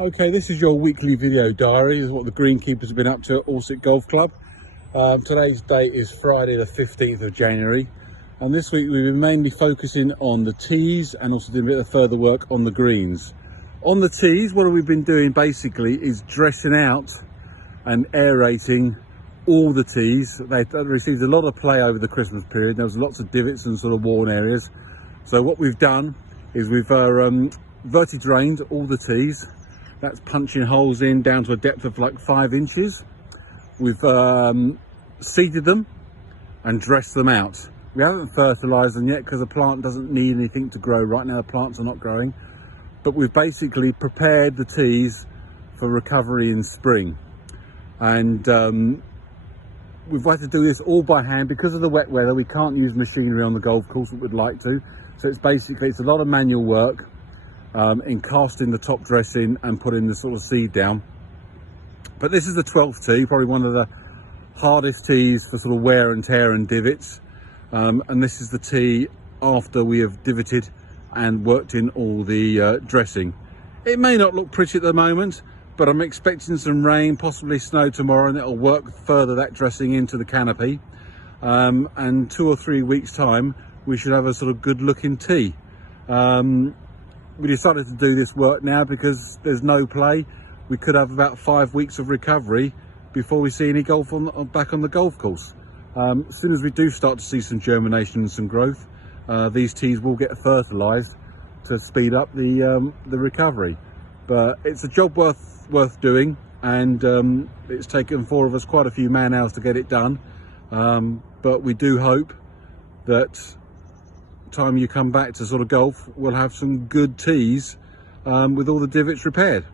Okay, this is your weekly video diary. This is what the greenkeepers have been up to at Orsett Golf Club. Today's date is Friday the 15th of January, and this week we've been mainly focusing on the tees and also doing a bit of further work on the greens. On the tees, what we've been doing basically is dressing out and aerating all the tees. They've received a lot of play over the Christmas period. There was lots of divots and sort of worn areas. So what we've done is we've verti-drained all the tees. That's punching holes in down to a depth of like 5 inches. We've seeded them and dressed them out. We haven't fertilised them yet because the plant doesn't need anything to grow. Right now the plants are not growing. But we've basically prepared the tees for recovery in spring. And we've had to do this all by hand because of the wet weather. We can't use machinery on the golf course that we'd like to. So it's a lot of manual work. In casting the top dressing and putting the sort of seed down. But this is the 12th tee, probably one of the hardest tees for sort of wear and tear and divots. And this is the tee after we have divoted and worked in all the dressing. It may not look pretty at the moment, but I'm expecting some rain, possibly snow tomorrow, and it'll work further that dressing into the canopy. And 2 or 3 weeks time, we should have a sort of good looking tee. We decided to do this work now because there's no play. We could have about 5 weeks of recovery before we see any golf back on the golf course. As soon as we do start to see some germination and some growth, these tees will get fertilised to speed up the recovery. But it's a job worth doing, and it's taken 4 of us quite a few man hours to get it done. But we do hope that time you come back to sort of golf, we'll have some good tees with all the divots repaired.